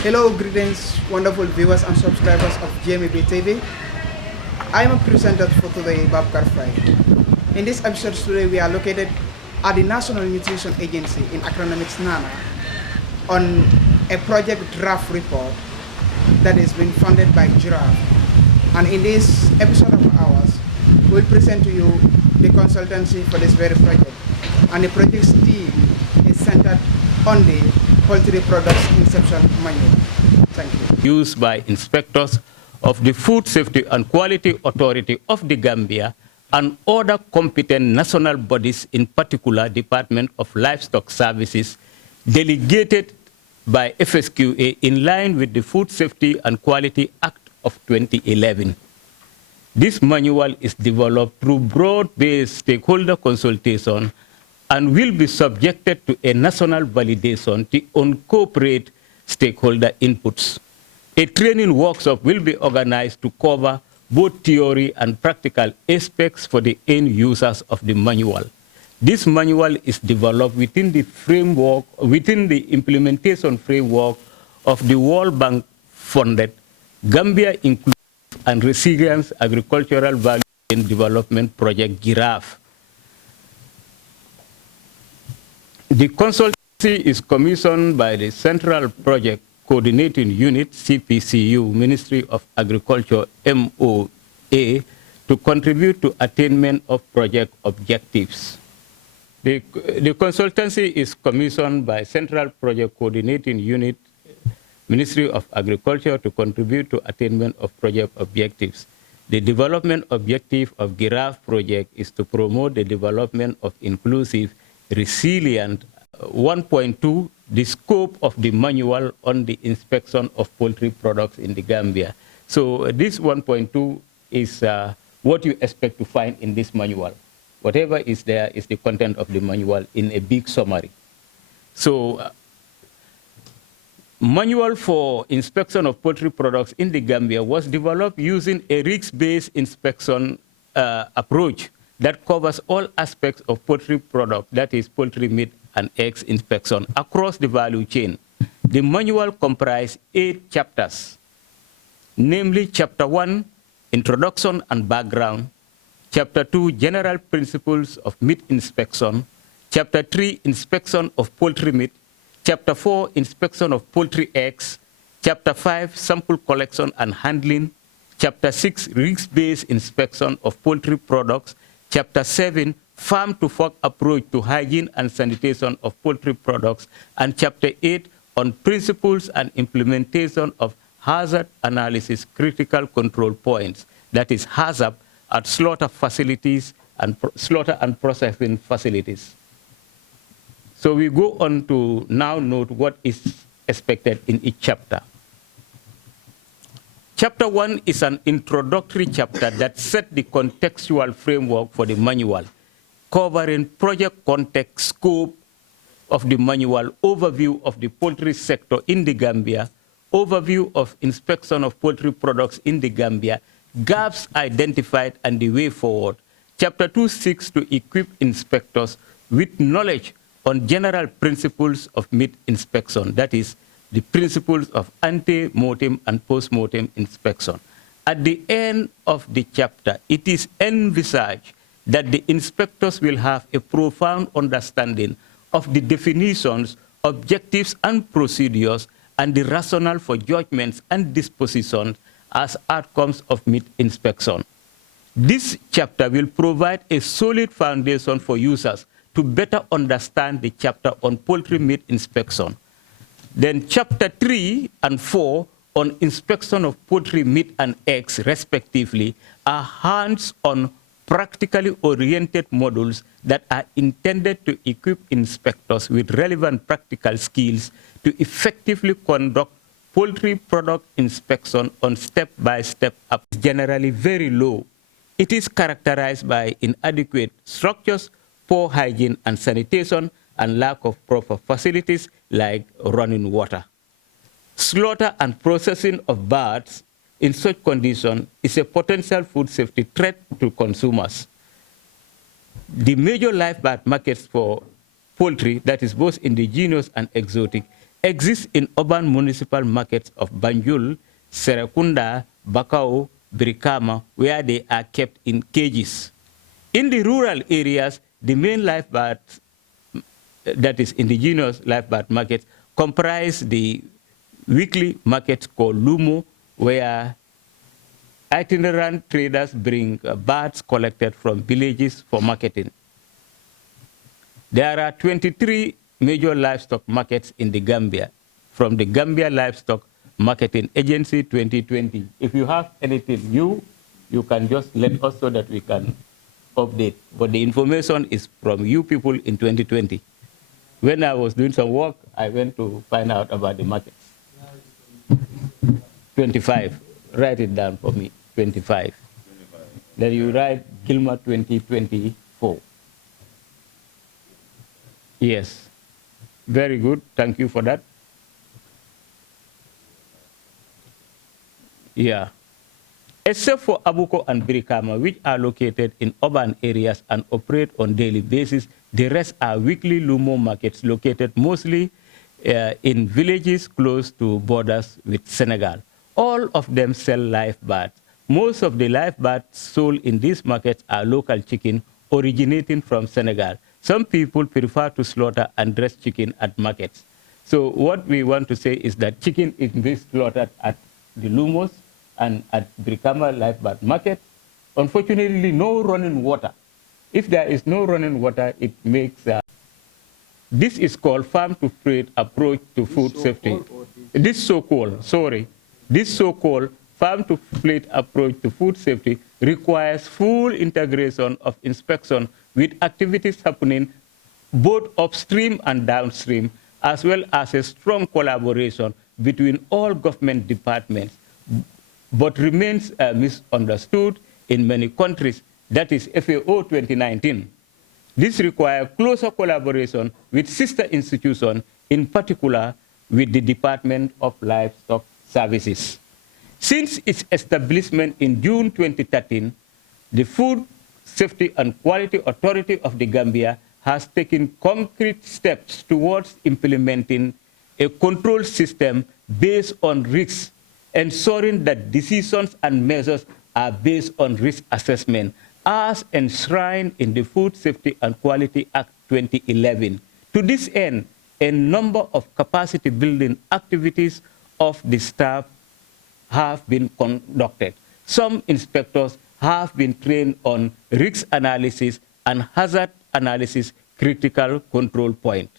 Hello, greetings, wonderful viewers and subscribers of GMB TV. I am a presenter for today, Babkar Fry. In this episode today, we are located at the National Nutrition Agency in Acronomics Nana on a project draft report that is being funded by Girav. And in this episode of ours, we'll present to you the consultancy for this very project. And the project's theme is centered on the poultry products inception manual. Thank you. Used by inspectors of the Food Safety and Quality Authority of the Gambia and other competent national bodies, in particular Department of Livestock Services, delegated by FSQA in line with the Food Safety and Quality Act of 2011. This manual is developed through broad-based stakeholder consultation and will be subjected to a national validation to incorporate stakeholder inputs. A training workshop will be organized to cover both theory and practical aspects for the end users of the manual. This manual is developed within the framework, within the implementation framework of the World Bank funded Gambia Inclusive and Resilience Agricultural Value and Development Project Girav. The consultancy is commissioned by the Central Project Coordinating Unit, CPCU, Ministry of Agriculture, MOA, to contribute to attainment of project objectives. The consultancy is commissioned by Central Project Coordinating Unit, Ministry of Agriculture, to contribute to attainment of project objectives. The development objective of Girav project is to promote the development of inclusive, resilient. 1.2, the scope of the manual on the inspection of poultry products in the Gambia. So this 1.2 is what you expect to find in this manual. Whatever is there is the content of the manual in a big summary. So manual for inspection of poultry products in the Gambia was developed using a risk-based inspection approach that covers all aspects of poultry product, that is poultry meat and eggs inspection across the value chain. The manual comprised 8 chapters, namely Chapter 1, Introduction and Background, Chapter 2, General Principles of Meat Inspection, Chapter 3, Inspection of Poultry Meat, Chapter 4, Inspection of Poultry Eggs, Chapter 5, Sample Collection and Handling, Chapter 6, Risk-Based Inspection of Poultry Products, Chapter 7, Farm-to-Fork Approach to Hygiene and Sanitation of Poultry Products, and Chapter 8 on Principles and Implementation of Hazard Analysis Critical Control Points, that is HACCP, at slaughter facilities and slaughter and processing facilities. So we go on to now note what is expected in each chapter. Chapter 1 is an introductory chapter that set the contextual framework for the manual, covering project context, scope of the manual, overview of the poultry sector in the Gambia, overview of inspection of poultry products in the Gambia, gaps identified and the way forward. Chapter 2 seeks to equip inspectors with knowledge on general principles of meat inspection, that is, the principles of ante-mortem and post-mortem inspection. At the end of the chapter, it is envisaged that the inspectors will have a profound understanding of the definitions, objectives, and procedures, and the rationale for judgments and dispositions as outcomes of meat inspection. This chapter will provide a solid foundation for users to better understand the chapter on poultry meat inspection. Then Chapter 3 and 4 on inspection of poultry meat and eggs, respectively, are hands-on, practically oriented modules that are intended to equip inspectors with relevant practical skills to effectively conduct poultry product inspection on step-by-step up. Generally very low. It is characterized by inadequate structures, poor hygiene and sanitation, and lack of proper facilities like running water. Slaughter and processing of birds in such condition is a potential food safety threat to consumers. The major live bird markets for poultry, that is both indigenous and exotic, exist in urban municipal markets of Banjul, Serekunda, Bakau, Brikama, where they are kept in cages. In the rural areas, the main live birds, that is indigenous live bird markets, comprise the weekly markets called Lumo, where itinerant traders bring birds collected from villages for marketing. There are 23 major livestock markets in the Gambia, from the Gambia Livestock Marketing Agency 2020. If you have anything new, you can just let us so that we can update. But the information is from you people in 2020. When I was doing some work, I went to find out about the markets. 25. Write it down for me. 25. Then you write Gilmer 2024. Yes. Very good. Thank you for that. Yeah. Except for Abuko and Brikama, which are located in urban areas and operate on daily basis, the rest are weekly Lumo markets located mostly in villages close to borders with Senegal. All of them sell live birds. Most of the live birds sold in these markets are local chicken originating from Senegal. Some people prefer to slaughter and dress chicken at markets. So what we want to say is that chicken is being slaughtered at the Lumos and at Brikama live bird market. Unfortunately, no running water. If there is no running water, it makes... this is called farm-to-plate approach to food safety. This so-called farm-to-plate approach to food safety requires full integration of inspection with activities happening both upstream and downstream, as well as a strong collaboration between all government departments, but remains misunderstood in many countries. That is FAO 2019. This requires closer collaboration with sister institutions, in particular with the Department of Livestock Services. Since its establishment in June 2013, the Food Safety and Quality Authority of the Gambia has taken concrete steps towards implementing a control system based on risks, ensuring that decisions and measures are based on risk assessment, as enshrined in the Food Safety and Quality Act 2011. To this end, a number of capacity building activities of the staff have been conducted. Some inspectors have been trained on risk analysis and hazard analysis critical control point.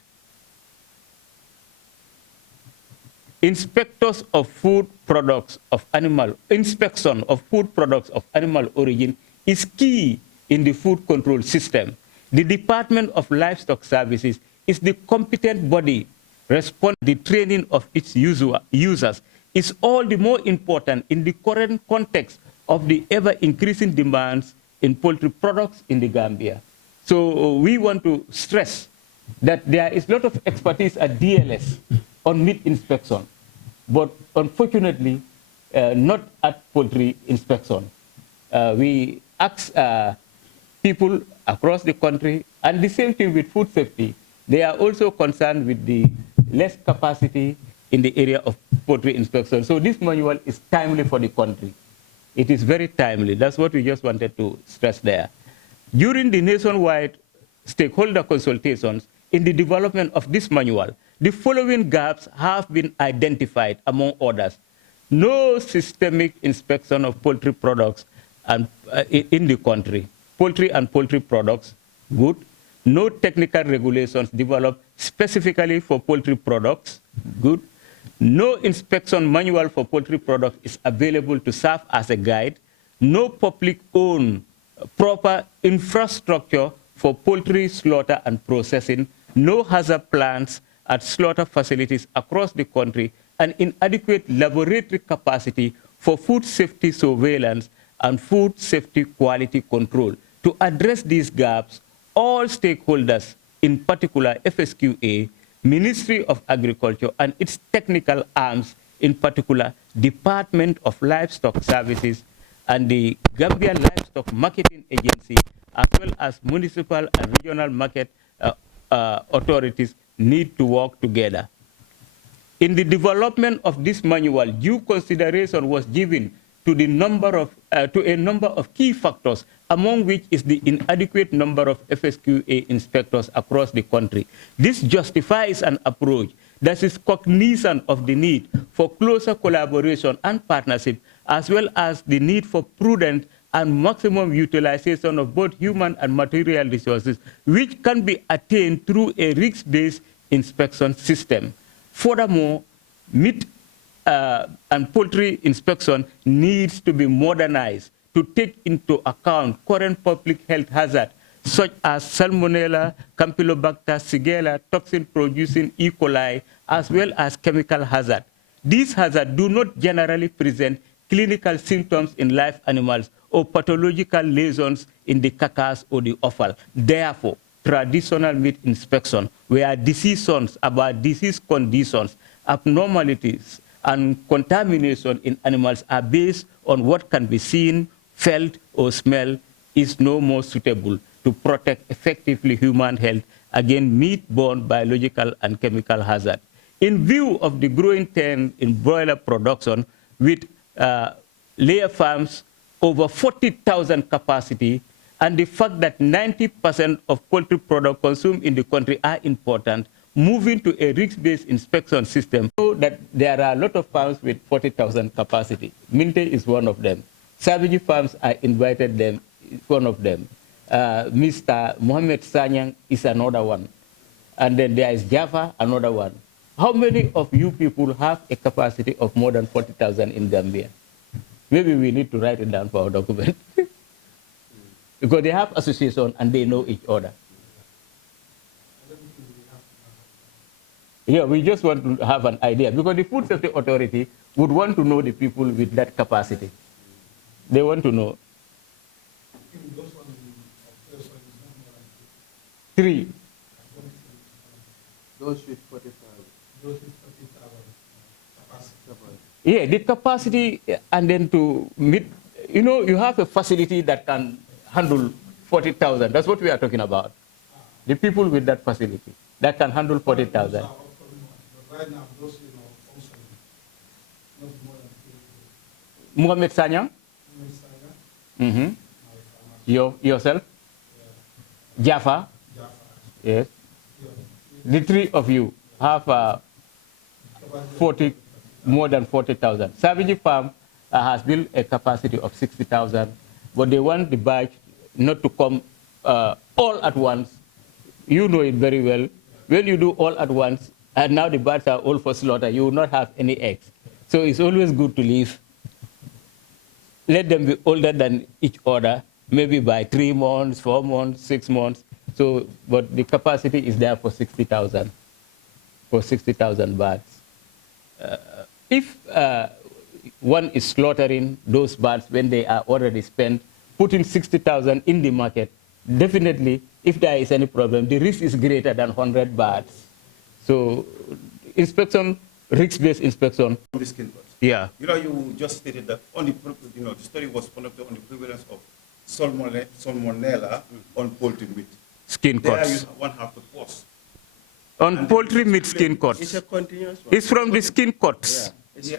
Inspectors of food products of animal, inspection of food products of animal origin is key in the food control system. The Department of Livestock Services is the competent body responsible for the training of its users is all the more important in the current context of the ever-increasing demands in poultry products in the Gambia. So we want to stress that there is a lot of expertise at DLS on meat inspection, but unfortunately not at poultry inspection. We ask people across the country, and the same thing with food safety. They are also concerned with the less capacity in the area of poultry inspection. So this manual is timely for the country. It is very timely. That's what we just wanted to stress there. During the nationwide stakeholder consultations in the development of this manual, the following gaps have been identified, among others. No systemic inspection of poultry products and, in the country. Poultry and poultry products, good. No technical regulations developed specifically for poultry products, good. No inspection manual for poultry products is available to serve as a guide. No public-owned proper infrastructure for poultry slaughter and processing. No hazard plans at slaughter facilities across the country, and inadequate laboratory capacity for food safety surveillance and food safety quality control. To address these gaps, all stakeholders, in particular FSQA, Ministry of Agriculture and its technical arms, in particular Department of Livestock Services and the Gambia Livestock Marketing Agency, as well as municipal and regional market authorities, need to work together. In the development of this manual, due consideration was given to a number of key factors, among which is the inadequate number of FSQA inspectors across the country. This justifies an approach that is cognizant of the need for closer collaboration and partnership, as well as the need for prudent and maximum utilization of both human and material resources, which can be attained through a risk-based inspection system. Furthermore, meat and poultry inspection needs to be modernized to take into account current public health hazards such as Salmonella, Campylobacter, Shigella, toxin-producing E. coli, as well as chemical hazard. These hazards do not generally present clinical symptoms in live animals or pathological lesions in the carcass or the offal. Therefore, traditional meat inspection, where decisions about disease conditions, abnormalities, and contamination in animals are based on what can be seen, felt, or smelled, is no more suitable to protect effectively human health against meat-borne biological and chemical hazards. In view of the growing trend in broiler production, with layer farms over 40,000 capacity, and the fact that 90% of poultry products consumed in the country are important, moving to a risk-based inspection system, so that there are a lot of farms with 40,000 capacity. Minte is one of them. Savage farms, I invited them, one of them. Mr. Mohammed Sanyang is another one. And then there is Java, another one. How many of you people have a capacity of more than 40,000 in Gambia? Maybe we need to write it down for our document. Because they have association and they know each other. Yeah, we just want to have an idea, because the Food Safety Authority would want to know the people with that capacity. They want to know. 3. Those with 45. Those with 40,000 capacity. Yeah, the capacity, and then to meet, you have a facility that can handle 40,000. That's what we are talking about. The people with that facility that can handle 40,000. Right now, those functioning, not more than 50. Mohamed Sanyang? Mm-hmm. Yourself? Yeah. Jaffa? Yes. The 3 of you have more than 40,000. Savage Farm has built a capacity of 60,000, but they want the batch not to come all at once. You know it very well. When you do all at once, and now the birds are all for slaughter, you will not have any eggs. So it's always good to leave. Let them be older than each other, maybe by 3 months, 4 months, 6 months. So, but the capacity is there for 60,000, birds. If one is slaughtering those birds when they are already spent, putting 60,000 in the market, definitely, if there is any problem, the risk is greater than 100 birds. So, inspection, risk-based inspection. On the skin cuts. Yeah. You just stated that the study was conducted on the prevalence of salmonella on poultry meat. Skin cuts. One have to pause. On poultry meat skin cuts. It's a continuous one. It's from the skin cuts. Yeah.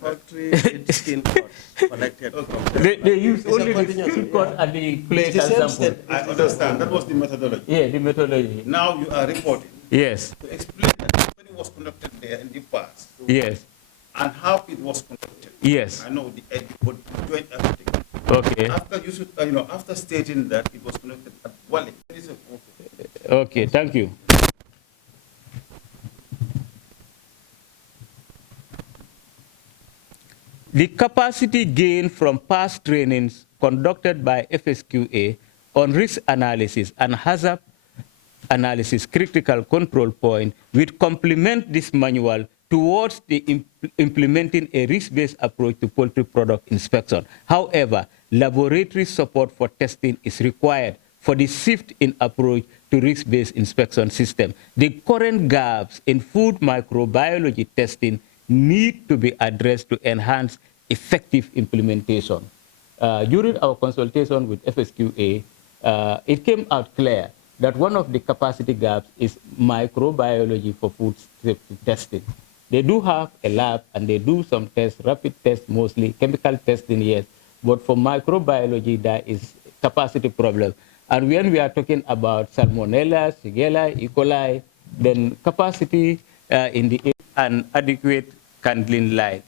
Poultry meat skin cuts collected from They use only the skin cut and the plate as sample. I understand. That was the methodology. Yeah, the methodology. Now you are reporting Yes. to explain that the study was conducted there in the past Yes. and how it was conducted. Yes. I know the joint everything. Okay. After stating that it was conducted at Wale. Okay, thank you. The capacity gained from past trainings conducted by FSQA on risk analysis and hazard analysis critical control point will complement this manual towards the implementing a risk-based approach to poultry product inspection. However, laboratory support for testing is required for the shift in approach to risk-based inspection system. The current gaps in food microbiology testing need to be addressed to enhance effective implementation. During our consultation with FSQA, it came out clear that one of the capacity gaps is microbiology for food safety testing. They do have a lab and they do some tests, rapid tests mostly, chemical testing, yes. But for microbiology, there is capacity problem. And when we are talking about Salmonella, Shigella, E. coli, then capacity in the and adequate handling light.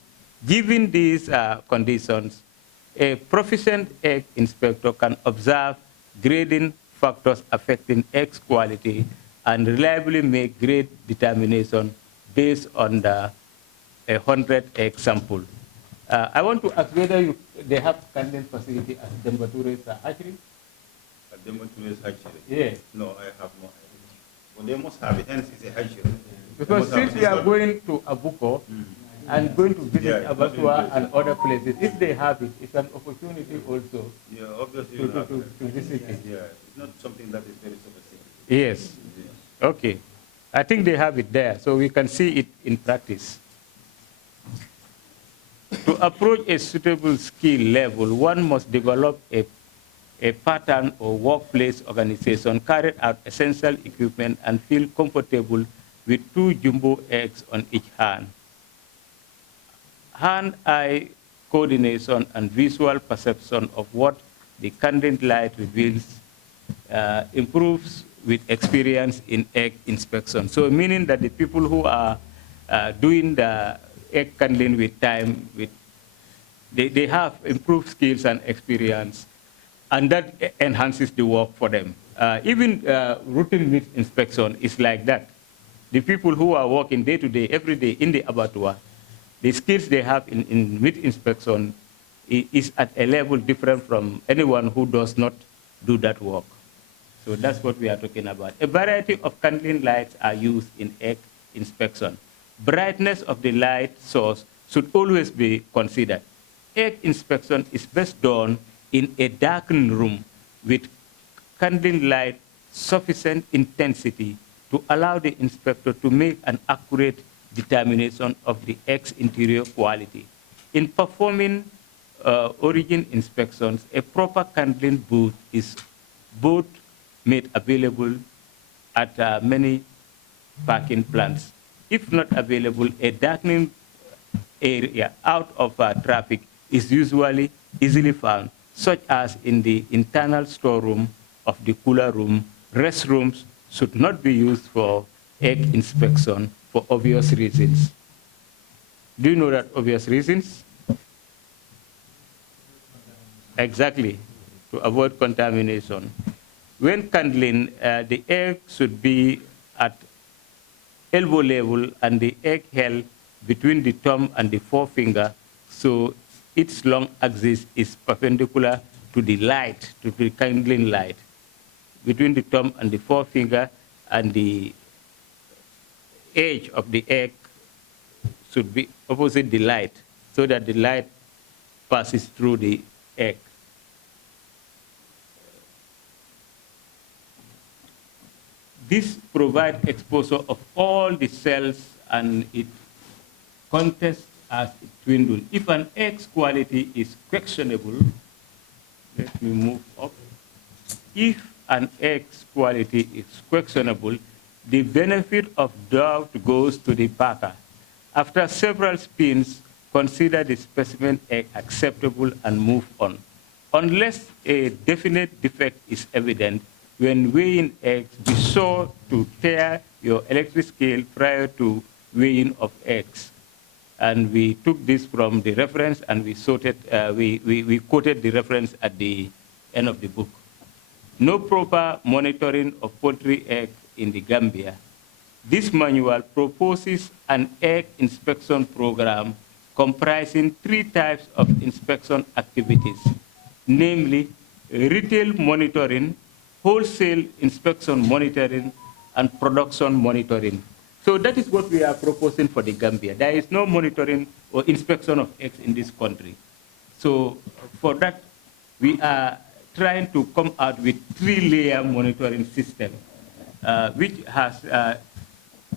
Given these conditions, a proficient egg inspector can observe grading factors affecting eggs quality and reliably make grade determination based on the 100 egg sample. I want to ask whether they have handling facility at Dembature's hatchery? At Demonture's hatchery? Yeah. No, I have no idea. But they must have it, hence it's a hatchery. Because since we are going to Abuko and going to visit Abatua and other places, if they have it, it's an opportunity also Yeah, obviously to visit it. Yeah, it's not something that is very sophisticated. Yes. Okay. I think they have it there, so we can see it in practice. To approach a suitable skill level, one must develop a pattern or workplace organization, carry out essential equipment, and feel comfortable with 2 jumbo eggs on each hand. Hand-eye coordination and visual perception of what the candid light reveals improves with experience in egg inspection. So meaning that the people who are doing the egg handling with time, they have improved skills and experience, and that enhances the work for them. Even routine meat inspection is like that. The people who are working day to day, every day in the abattoir, the skills they have in meat inspection is at a level different from anyone who does not do that work. So that's what we are talking about. A variety of candling lights are used in egg inspection. Brightness of the light source should always be considered. Egg inspection is best done in a darkened room with candling light sufficient intensity to allow the inspector to make an accurate determination of the egg's interior quality. In performing origin inspections, a proper candling booth is both made available at many parking plants. If not available, a darkening area out of traffic is usually easily found, such as in the internal storeroom of the cooler room. Restrooms should not be used for egg inspection for obvious reasons. Do you know that obvious reasons? Exactly, to avoid contamination. When candling, the egg should be at elbow level and the egg held between the thumb and the forefinger, so its long axis is perpendicular to the light, to the candling light. Between the thumb and the forefinger and the edge of the egg should be opposite the light, so that the light passes through the egg. This provides exposure of all the cells and it contests as it dwindles. If an egg's quality is questionable, let me move up. If an egg's quality is questionable, the benefit of doubt goes to the packer. After several spins, consider the specimen egg acceptable and move on. Unless a definite defect is evident, when weighing eggs, be sure to tear your electric scale prior to weighing of eggs. And we took this from the reference and we sorted, we quoted the reference at the end of the book. No proper monitoring of poultry eggs in the Gambia. This manual proposes an egg inspection program comprising 3 types of inspection activities, namely retail monitoring, wholesale inspection monitoring, and production monitoring. So that is what we are proposing for the Gambia. There is no monitoring or inspection of eggs in this country. So for that, we are trying to come out with 3-layer monitoring system, which has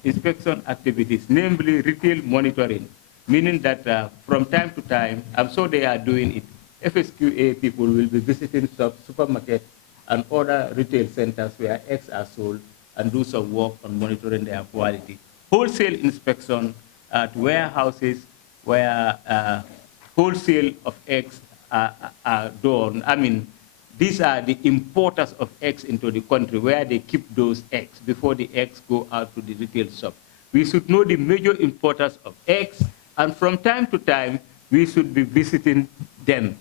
inspection activities, namely retail monitoring, meaning that from time to time, I'm sure they are doing it, FSQA people will be visiting supermarkets and other retail centers where eggs are sold and do some work on monitoring their quality. Wholesale inspection at warehouses where wholesale of eggs are done. I mean, these are the importers of eggs into the country where they keep those eggs before the eggs go out to the retail shop. We should know the major importers of eggs, and from time to time, we should be visiting them.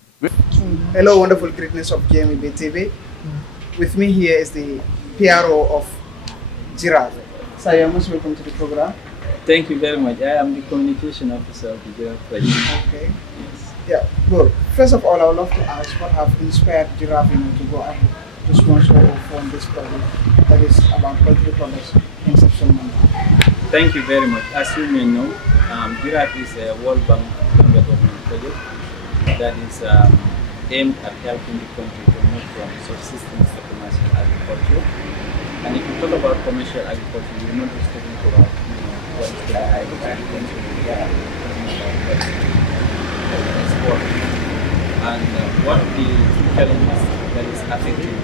Hello, wonderful greatness of GMB TV. With me here is the PRO of Girav. So you're most welcome to the program. Thank you very much. I am the communication officer of the Girav project. Okay. Yeah, good. First of all, I would love to ask what have inspired Girav to go ahead to sponsor or fund this project that is about poultry products in Sub-Saharan. Thank you very much. As you may know, Girav is a World Bank member government project that is aimed at helping the country to move from subsistence to commercial agriculture. And if you talk about commercial agriculture, you're not just talking about what is the agriculture, export. And one of the key challenges that is affecting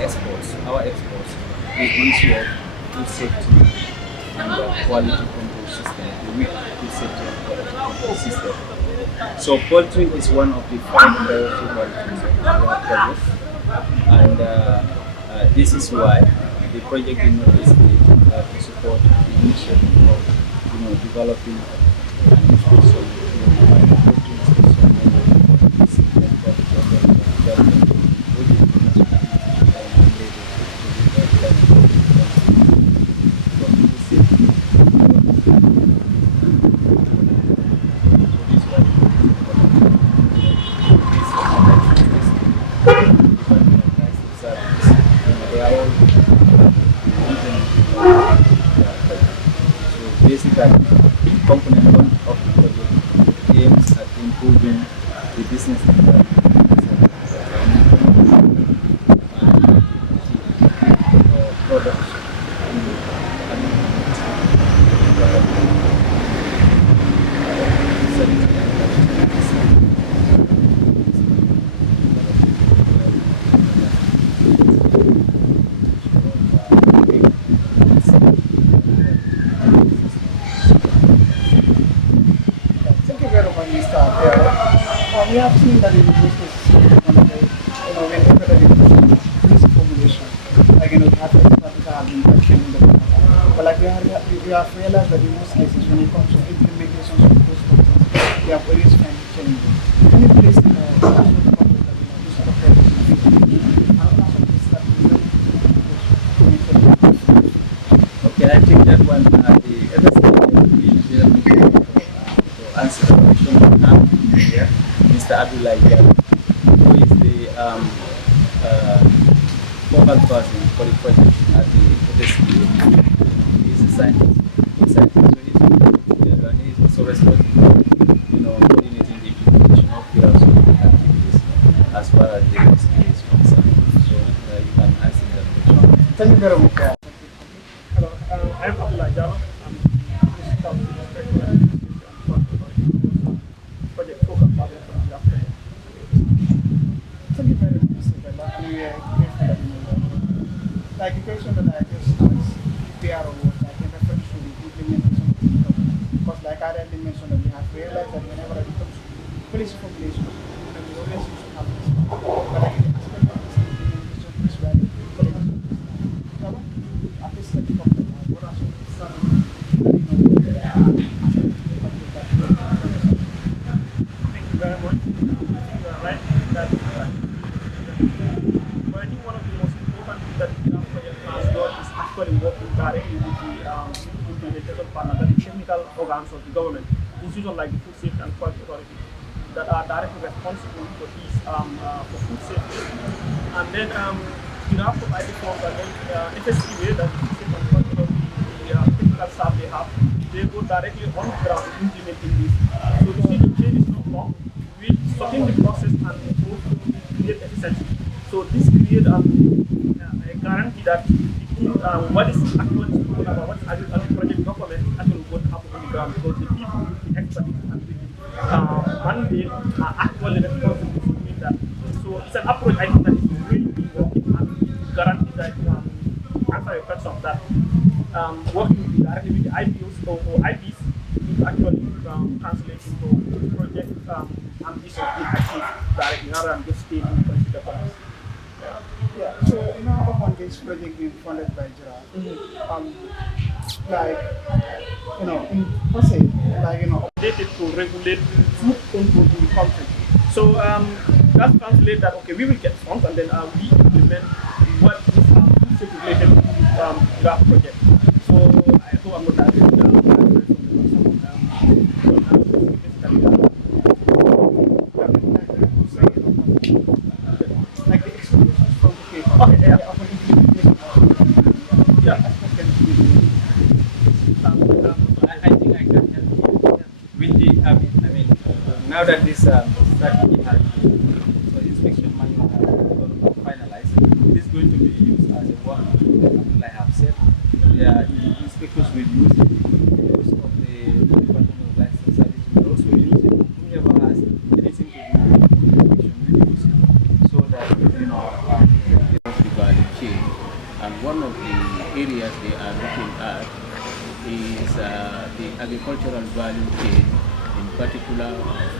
exports, our exports, is the issue of food safety and quality control system, the weak food safety and quality control system. So poultry is one of the 5 priority qualities of our project, and this is why the project did not hesitate to support the initiative of developing and also basically, component one of the project aims at improving the business environment and products We have seen that in this case, when you look at the formulation, like we have experts have been working in the past. But like we have realized that in most cases, when it comes to implementation of those concepts, we have always found challenges. Can you please Okay, I think that one the other stage we should to answer the question we have here, Mr. Abdullah, who is the focal person for the project at the FSP. He is a scientist. So he is also responsible, coordinating the implementation of Girav's activities as far as the FSP is concerned. So you can answer that question. Thank you very much. Hello, I'm Abdullah Girav. I'm the Staff Inspector and Project Focus Partner for the African. Thank you very much, Mr. Bella. And we are grateful that you know that. Like the question that I just asked, PRO was like in reference to the implementation of the government. Because like I already mentioned that we have realized that whenever it comes to policy formulation, we always used to have this. But like the aspect of this implementation is where the colleagues at this stage of the what are some Thank you very much. You are right that but I think one of the most important things that the project has done is actually working directly with the implementation partner, the technical organs of the government, institutions like the Food Safety and Quality Authority, that are directly responsible for these for food safety. And then Girav provided for and then FSCA, that the Food Safety and Quality Authority, the technical staff they have, they go directly on the ground implementing this. So you see the chain is not long. We stopping the process and also create efficiency. So this creates a guarantee that what is actually spoken about, what is actually project document actually going to happen on the ground, because the people with the expertise and the mandate are actually responsible for doing that. So it's an approach I think that is really working and guarantee that answer your question that working directly with the IPOs or IPs this has been achieved directly rather than just staying in political policy. Yeah. So now upon this project being funded by Girav, like in Jose, Related to regulate food control in the country. So that translates that okay, we will get funds and then we implement what is food safety related to that project. So I hope I'm not directly like the expectations from the people. okay, yeah. Upon implementation of Yeah. expect them to be doing. I think I can help you. With the, now that this strategy has been, so inspection manual has been finalized, it is going to be used as a work tool, I have said. Yeah, the inspectors will use it, those of the Department of License Service will also use it. Whoever has anything to do with inspection will use it, so that, The value chain, and one of the areas they are looking at is the agricultural value chain, in particular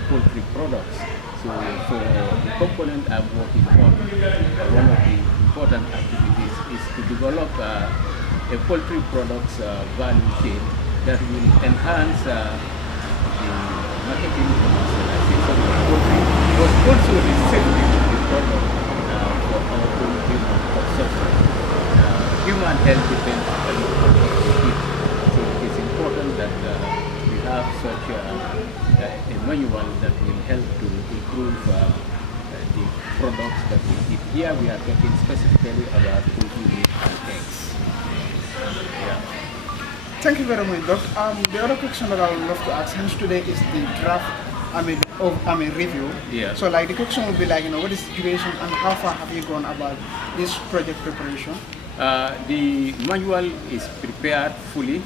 poultry products. So for the component I'm working on, one of the important activities is to develop a poultry products value chain that will enhance the marketing commercialization of poultry, but also the safety of the product for our poultry consumption. Human health depends on the product we eat, so it is important that we have such a manual that will help to improve the products that we eat. Here we are talking specifically about poultry meat and eggs. Yeah. Thank you very much, Doc. The other question that I would love to ask hence today is the draft, review. Yeah. So like the question would be like, what is the situation and how far have you gone about this project preparation? The manual is prepared fully,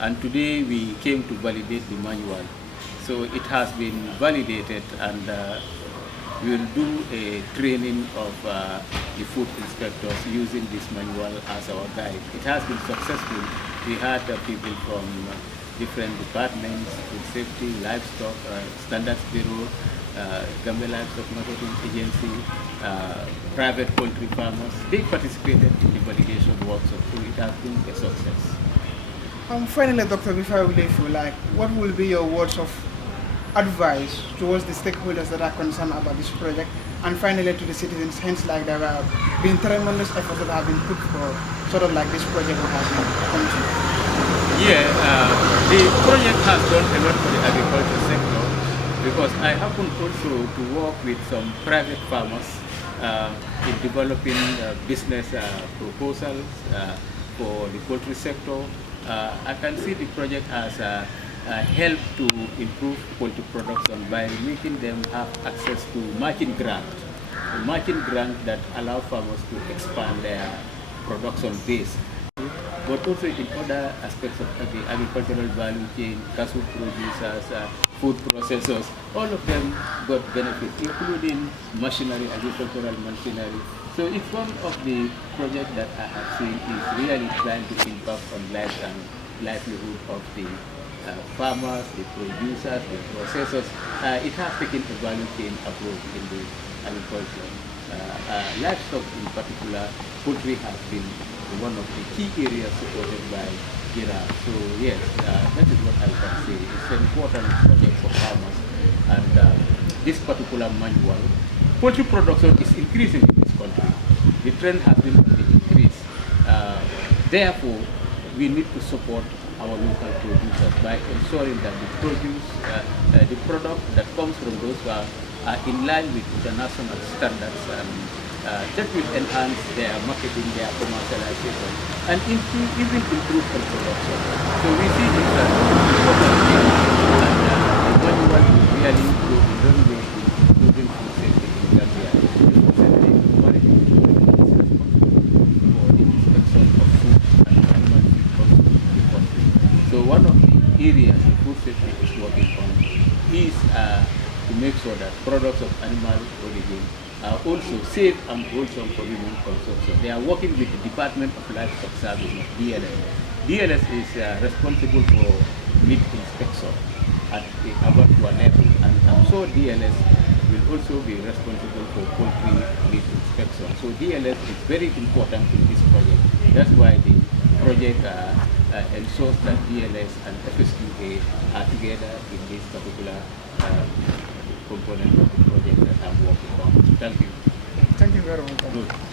and today we came to validate the manual. So it has been validated, and we will do a training of the food inspectors using this manual as our guide. It has been successful. We had people from different departments, food safety, livestock, standards bureau, Gambia Livestock Marketing Agency, private poultry farmers. They participated in the validation workshop, so it has been a success. Finally, Doctor, before we leave you, like, what will be your words of advice towards the stakeholders that are concerned about this project, and finally to the citizens? Hence, like, there have been tremendous efforts that have been put for sort of like this project will have been accomplished. Yeah, the project has done a lot for the agriculture sector, because I happen also to work with some private farmers in developing business proposals for the poultry sector. I can see the project as help to improve poultry production by making them have access to market grant, a market grant that allow farmers to expand their production base. But also in other aspects of the agricultural value chain, cashew producers, food processors, all of them got benefits, including machinery, agricultural machinery. So it's one of the projects that I have seen is really trying to impact on life and livelihood of the farmers, the producers, the processors. It has taken a value chain approach in the agriculture. Livestock in particular, poultry has been one of the key areas supported by Girav. So yes, that is what I can say. It's an important project for farmers, and this particular manual, poultry production is increasing in this country. The trend has been on the increase. Therefore, we need to support our local producers by ensuring that the produce, the product that comes from those farms are in line with international standards, that will enhance their marketing, their commercialization, and even improve the production. So we see this as important thing, and the manual will really go a long way in improving food safety in Gambia. Especially monitoring is responsible for the inspection of food and animal feed consumed in the country. So one of the areas the food safety is working on is to make sure that products of animal origin are also safe and wholesome for human consumption. They are working with the Department of Livestock Services, DLS. DLS is responsible for meat inspection at the abattoir level, and I'm sure DLS will also be responsible for poultry meat inspection. So DLS is very important in this project. That's why the project ensures that DLS and FSQA are together in this particular component of the project that I'm working on. Thank you. Thank you very much. Good.